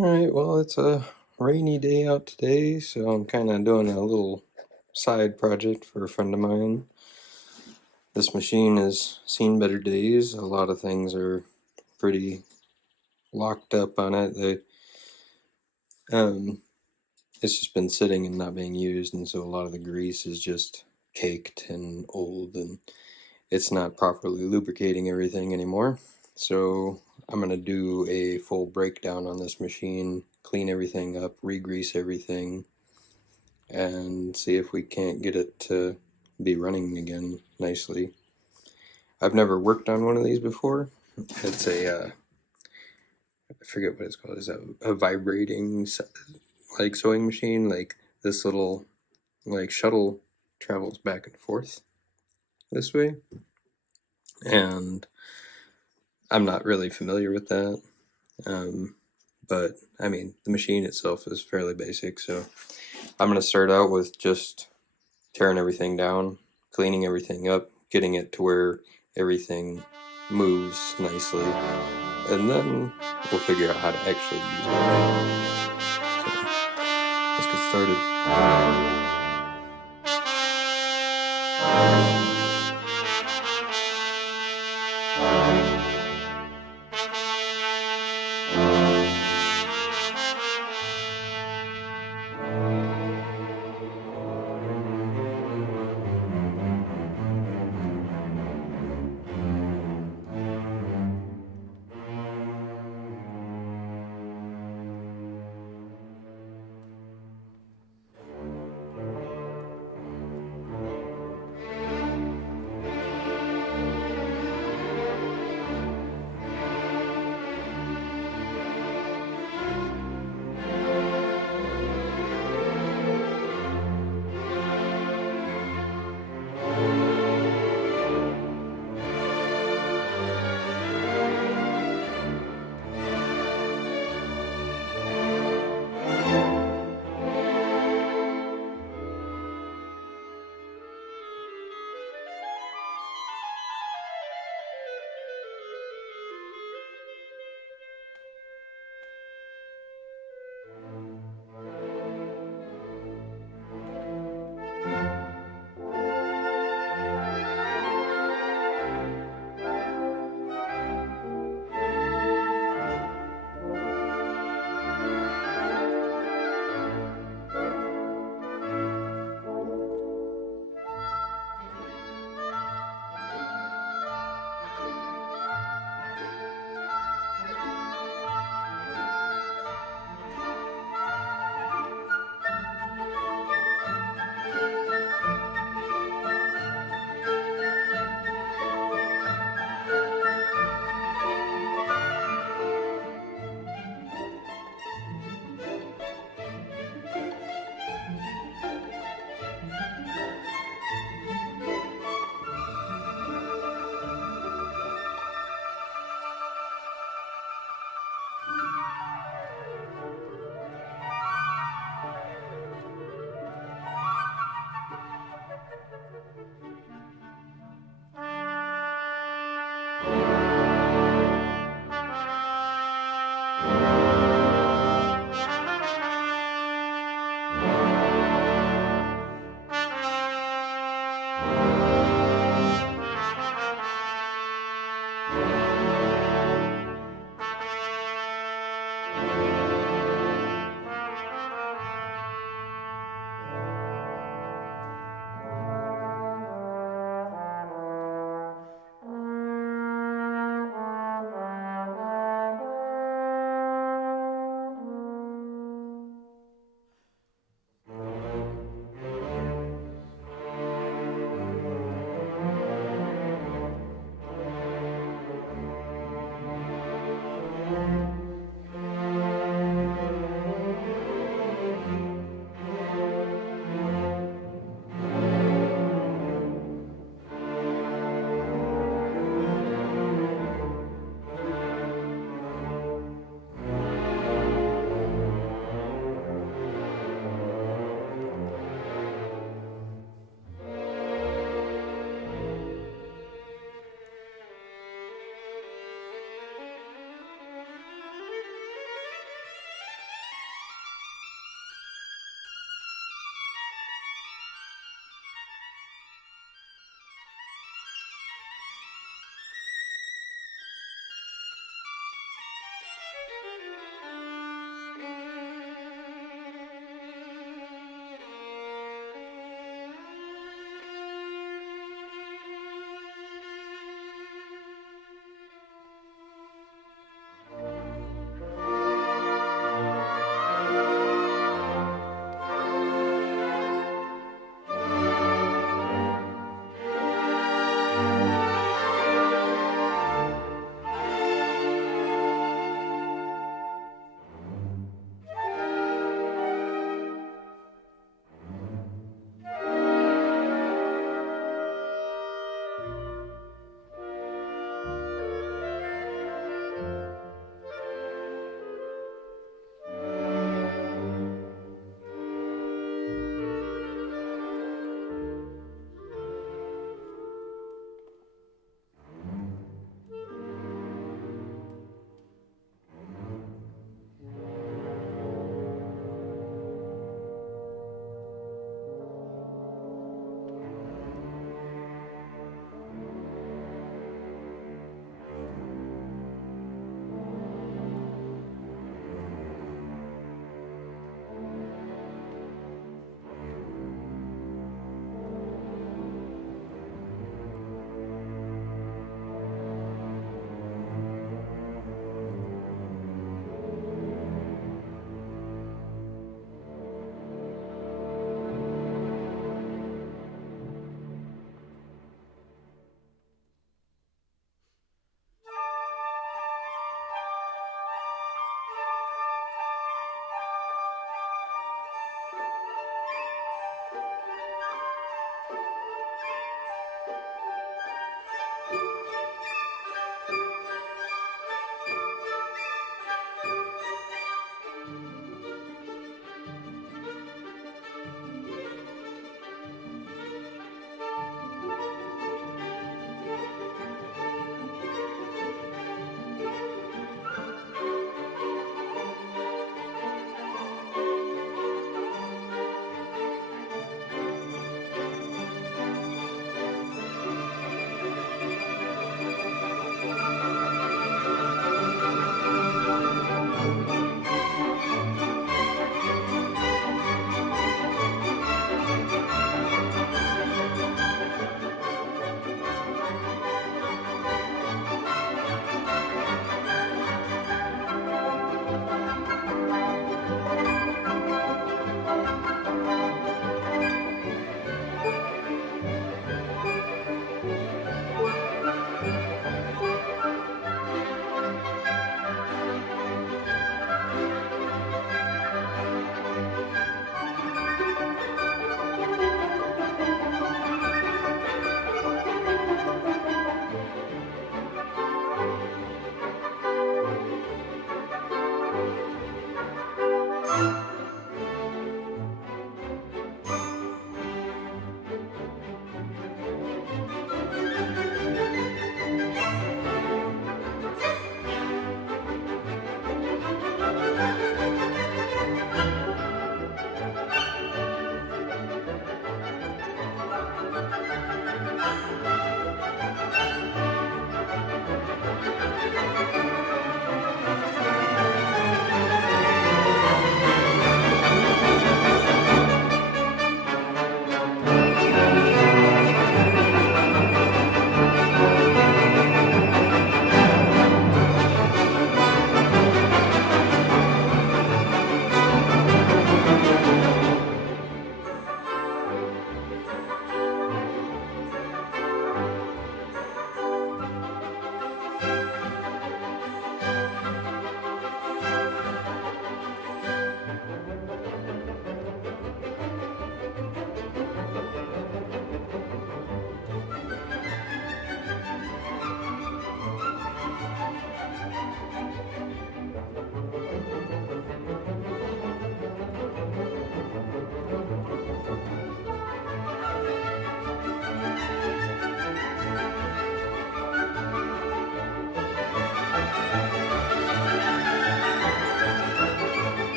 Alright, well, it's a rainy day out today, so I'm kind of doing a little side project for a friend of mine. This machine has seen better days. A lot of things are pretty locked up on it. It's just been sitting and not being used, and so a lot of the grease is just caked and old, and it's not properly lubricating everything anymore. So I'm gonna do a full breakdown on this machine, clean everything up, re-grease everything, and see if we can't get it to be running again nicely. I've never worked on one of these before. It's I forget what it's called. Is that a vibrating like sewing machine? Like this little like shuttle travels back and forth this way, and I'm not really familiar with that. But I mean, the machine itself is fairly basic, so I'm gonna start out with just tearing everything down, cleaning everything up, getting it to where everything moves nicely, and then we'll figure out how to actually use it. So let's get started.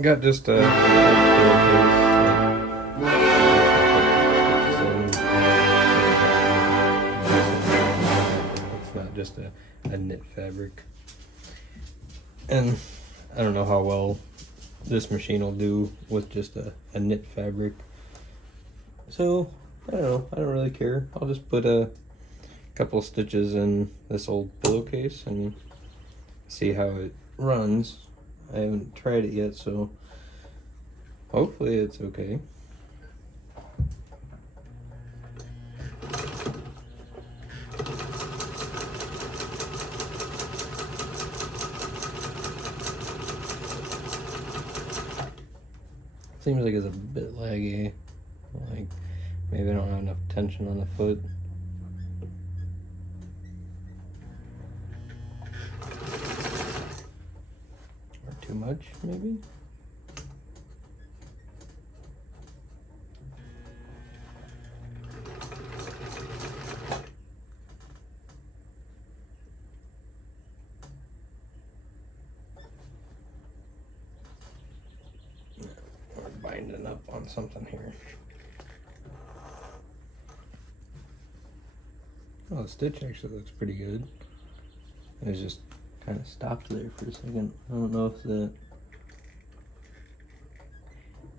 Got just a it's not just a knit fabric. And I don't know how well this machine will do with just a knit fabric. So, I don't know. I don't really care. I'll just put a couple stitches in this old pillowcase and see how it runs. I haven't tried it yet, so hopefully it's okay. Seems like it's a bit laggy. Like maybe I don't have enough tension on the foot. Or too much, maybe? We're binding up on something here. Oh, the stitch actually looks pretty good. It was just kind of stopped there for a second. I don't know if the...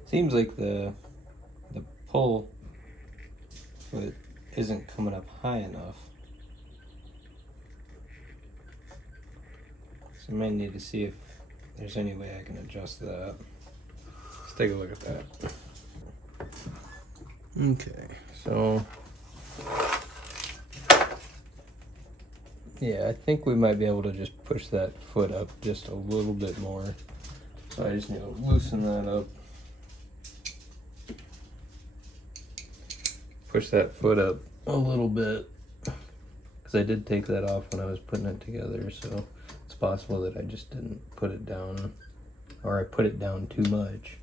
Seems like the pull foot isn't coming up high enough. So I might need to see if there's any way I can adjust that. Let's take a look at that. Okay, so yeah, I think we might be able to just push that foot up just a little bit more. So I just need to loosen that up. Push that foot up a little bit. Because I did take that off when I was putting it together, so it's possible that I just didn't put it down, or I put it down too much.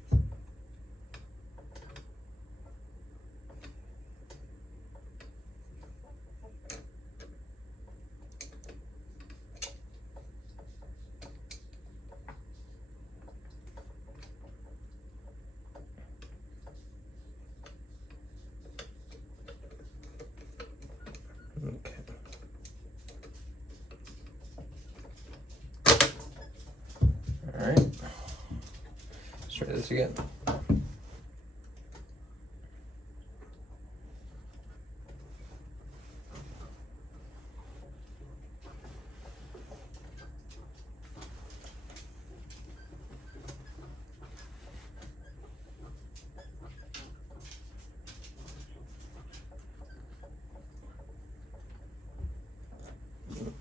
Okay. All right. Let's try this again.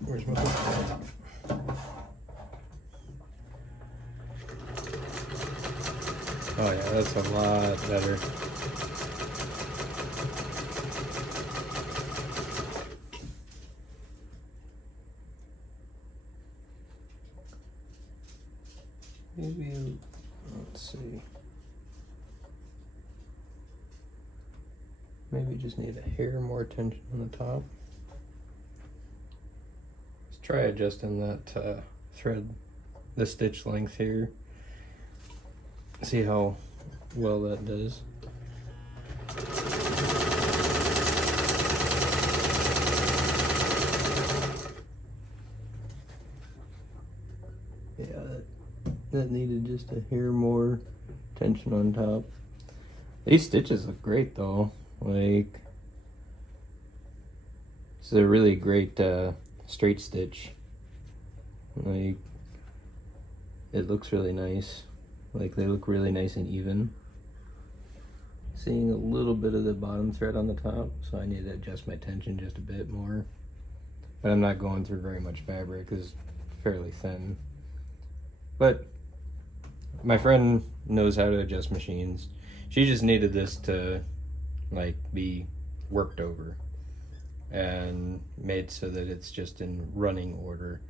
Where's my book? Oh yeah, that's a lot better. Maybe, let's see. Maybe just need a hair more tension on the top. Let's try adjusting that thread, the stitch length here. See how well that does. Yeah, that needed just a hair more tension on top. These stitches look great though. Like, it's a really great straight stitch. Like, it looks really nice. Like, they look really nice and even. Seeing a little bit of the bottom thread on the top, so I need to adjust my tension just a bit more. But I'm not going through very much fabric, because it's fairly thin. But my friend knows how to adjust machines. She just needed this to like be worked over and made so that it's just in running order.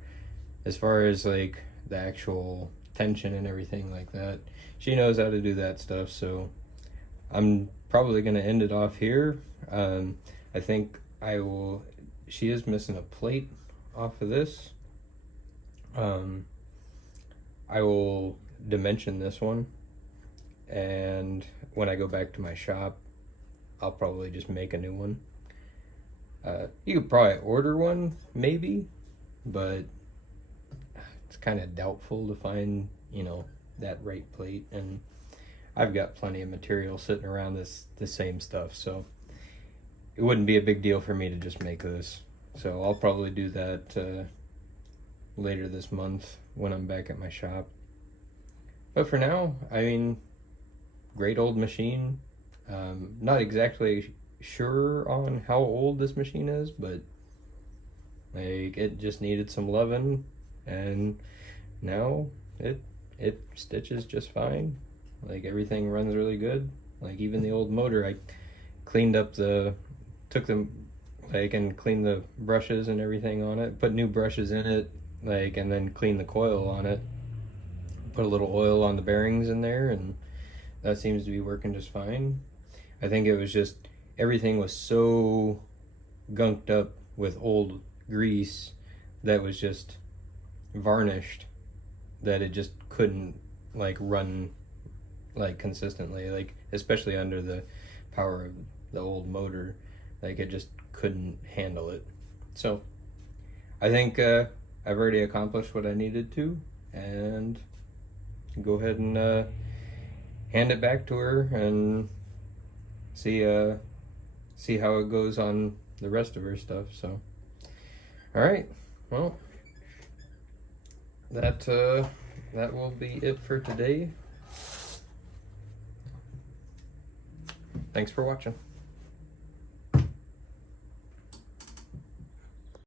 As far as like the actual tension and everything like that, she knows how to do that stuff. So I'm probably going to end it off here. I think I will. She is missing a plate off of this. I will dimension this one, and when I go back to my shop, I'll probably just make a new one. You could probably order one, maybe, but it's kind of doubtful to find, that right plate. And I've got plenty of material sitting around the same stuff, so it wouldn't be a big deal for me to just make this. So I'll probably do that later this month when I'm back at my shop. But for now, I mean, great old machine. Not exactly sure on how old this machine is, but like it just needed some loving, and now it stitches just fine. Like everything runs really good. Like even the old motor, I cleaned up took them like and cleaned the brushes and everything on it, put new brushes in it, like, and then cleaned the coil on it, put a little oil on the bearings in there, and that seems to be working just fine. I think it was just everything was so gunked up with old grease that was just varnished that it just couldn't like run like consistently, like especially under the power of the old motor. Like it just couldn't handle it. So I think I've already accomplished what I needed to, and go ahead and hand it back to her and see how it goes on the rest of her stuff. So all right, well, that will be it for today. Thanks for watching.